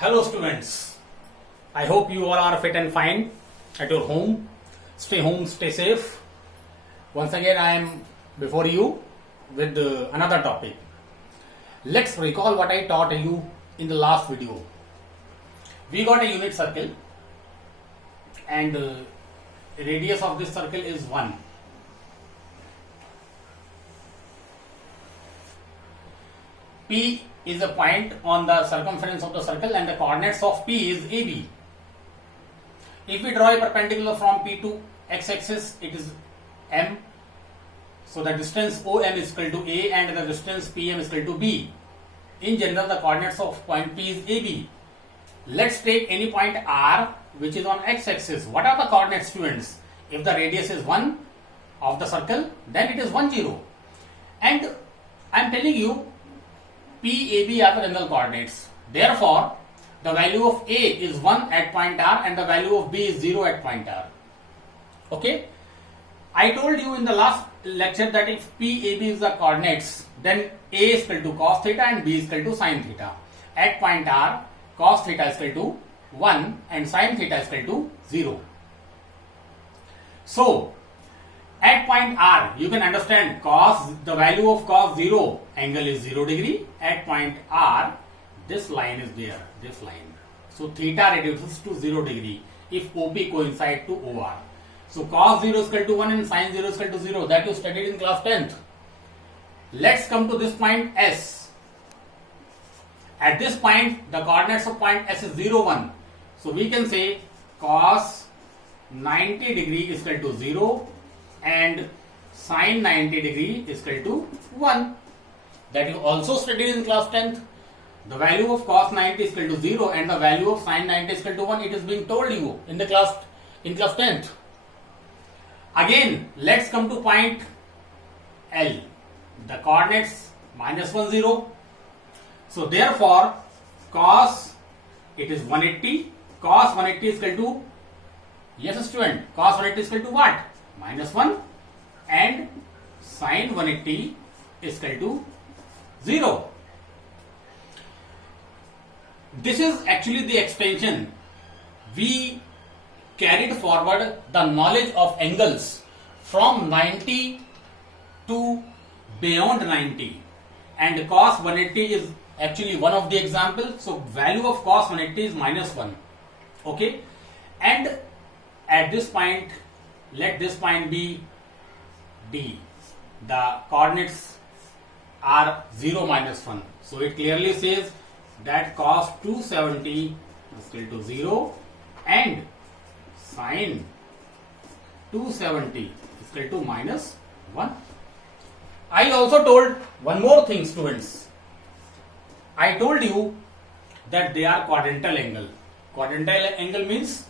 Hello students, I hope you all are fit and fine at your home. Stay home, stay safe. Once again I am before you with another topic. Let's recall what I taught you in the last video. We got a unit circle and radius of this circle is 1. P is a point on the circumference of the circle and the coordinates of P is AB. If we draw a perpendicular from P to x-axis, it is M. So the distance OM is equal to A and the distance PM is equal to B. In general, the coordinates of point P is AB. Let's take any point R which is on x-axis. What are the coordinates, students? If the radius is 1 of the circle, then it is 1, 0. And I am telling you, P, AB are the general coordinates. Therefore, the value of A is 1 at point R and the value of B is 0 at point R. Okay? I told you in the last lecture that if P, AB is the coordinates, then A is equal to cos theta and B is equal to sin theta. At point R, cos theta is equal to 1 and sin theta is equal to 0. So, at point R, you can understand the value of cos 0, angle is 0 degree. At point R, this line is there, this line. So, theta reduces to 0 degree if OP coincides to OR. So, cos 0 is equal to 1 and sin 0 is equal to 0. That you studied in class 10th. Let's come to this point S. At this point, the coordinates of point S is 0, 1. So, we can say cos 90 degree is equal to 0 and sin 90 degree is equal to 1. That you also studied in class 10th. The value of cos 90 is equal to 0 and the value of sin 90 is equal to 1. It is being told you in class 10th. Again, let's come to point L. The coordinates minus 1, 0. So therefore, cos, it is 180. Cos 180 is equal to, yes student, cos 180 is equal to what? Minus 1 and sin 180 is equal to 0. This is actually the extension. We carried forward the knowledge of angles from 90 to beyond 90, and cos 180 is actually one of the examples. So value of cos 180 is minus 1. Okay, and at this point, let this point be D. The coordinates are 0, minus 1. So it clearly says that cos 270 is equal to 0 and sin 270 is equal to minus 1. I also told one more thing, students. I told you that they are quadrantal angle. Quadrantal angle means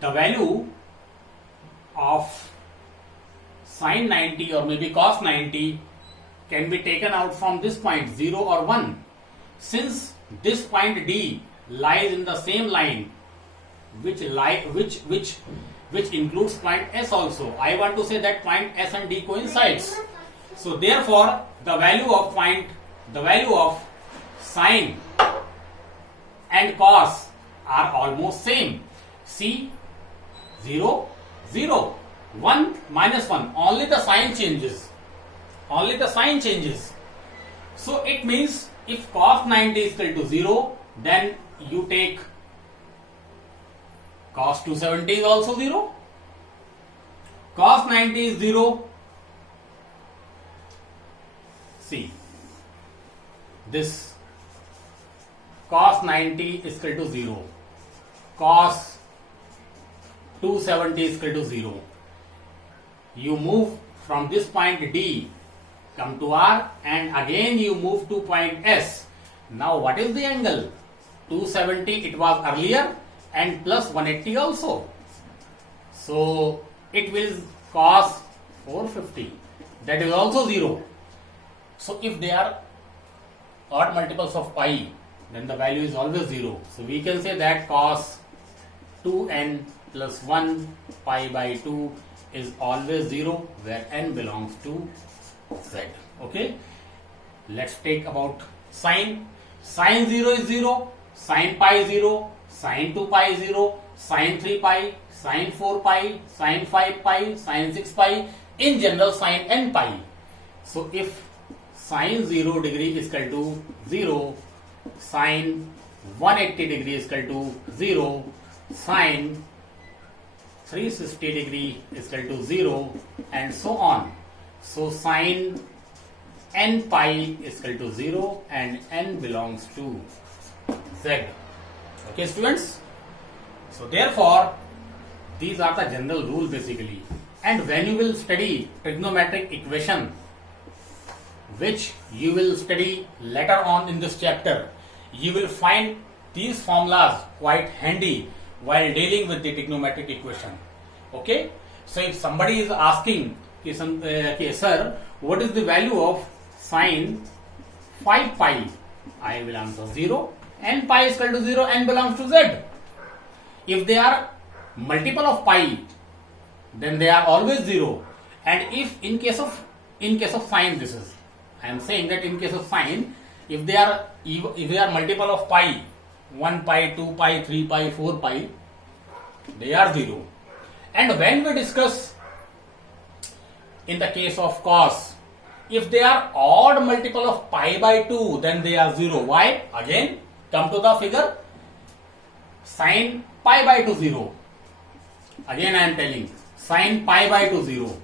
the value of sin 90 or maybe cos 90 can be taken out from this point 0 or 1. Since this point D lies in the same line which includes point S also, I want to say that point S and D coincides. So therefore, the value of sin and cos are almost same. See, 0, 0, 1, minus 1. Only the sign changes. Only the sign changes. So it means if cos 90 is equal to 0, then you take cos 270 is also 0. Cos 90 is 0. See, this cos 90 is equal to 0. Cos 270 is equal to 0. You move from this point D, come to R, and again you move to point S. Now what is the angle? 270 it was earlier and plus 180 also. So it will cos 450. That is also 0. So if they are odd multiples of pi, then the value is always 0. So we can say that cos 2n plus 1 pi by 2 is always 0 where n belongs to z. Okay, let's take about sine. Sine 0 is 0 Sin pi 0, sin 2 pi 0, sin 3 pi, sin 4 pi, sin 5 pi, sin 6 pi, in general sin n pi. So if sin 0 degree is equal to 0, sin 180 degree is equal to 0, sin 360 degree is equal to 0, and so on. So sin n pi is equal to 0 and n belongs to z. Okay, students? So therefore, these are the general rules basically. And when you will study trigonometric equation, which you will study later on in this chapter, you will find these formulas quite handy while dealing with the trigonometric equation. Okay? So if somebody is asking, okay, sir, what is the value of sin 5 pi? I will answer 0. N pi is equal to 0, n belongs to z. If they are multiple of pi, then they are always 0. And if in case of sine, this is, I am saying that in case of sine, if they are multiple of pi, 1 pi, 2 pi, 3 pi, 4 pi, they are 0. And when we discuss in the case of cos, if they are odd multiple of pi by 2, then they are 0. Why? Again, come to the figure, sin pi by 2 0. Again I am telling, sin pi by 2 0.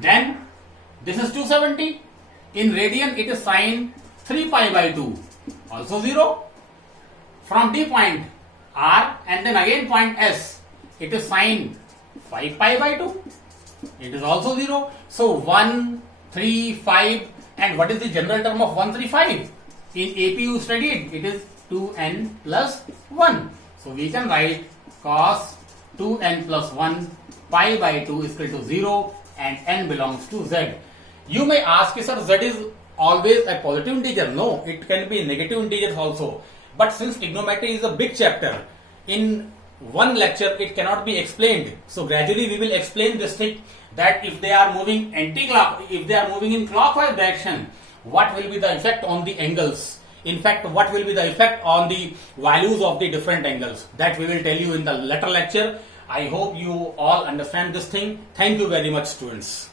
Then this is 270. In radian it is sin 3 pi by 2, also 0. From D point R and then again point S, it is sin 5 pi by 2. It is also 0. So 1, 3, 5, and what is the general term of 1, 3, 5? In AP you studied, it is 2n plus 1. So we can write cos 2n plus 1 pi by 2 is equal to 0 and n belongs to z. You may ask, sir, z is always a positive integer. No, it can be negative integers also. But since trigonometry is a big chapter, in one lecture it cannot be explained. So gradually we will explain this thing, that if they are moving if they are moving in clockwise direction, what will be the effect on the angles? In fact, what will be the effect on the values of the different angles? That we will tell you in the later lecture. I hope you all understand this thing. Thank you very much, students.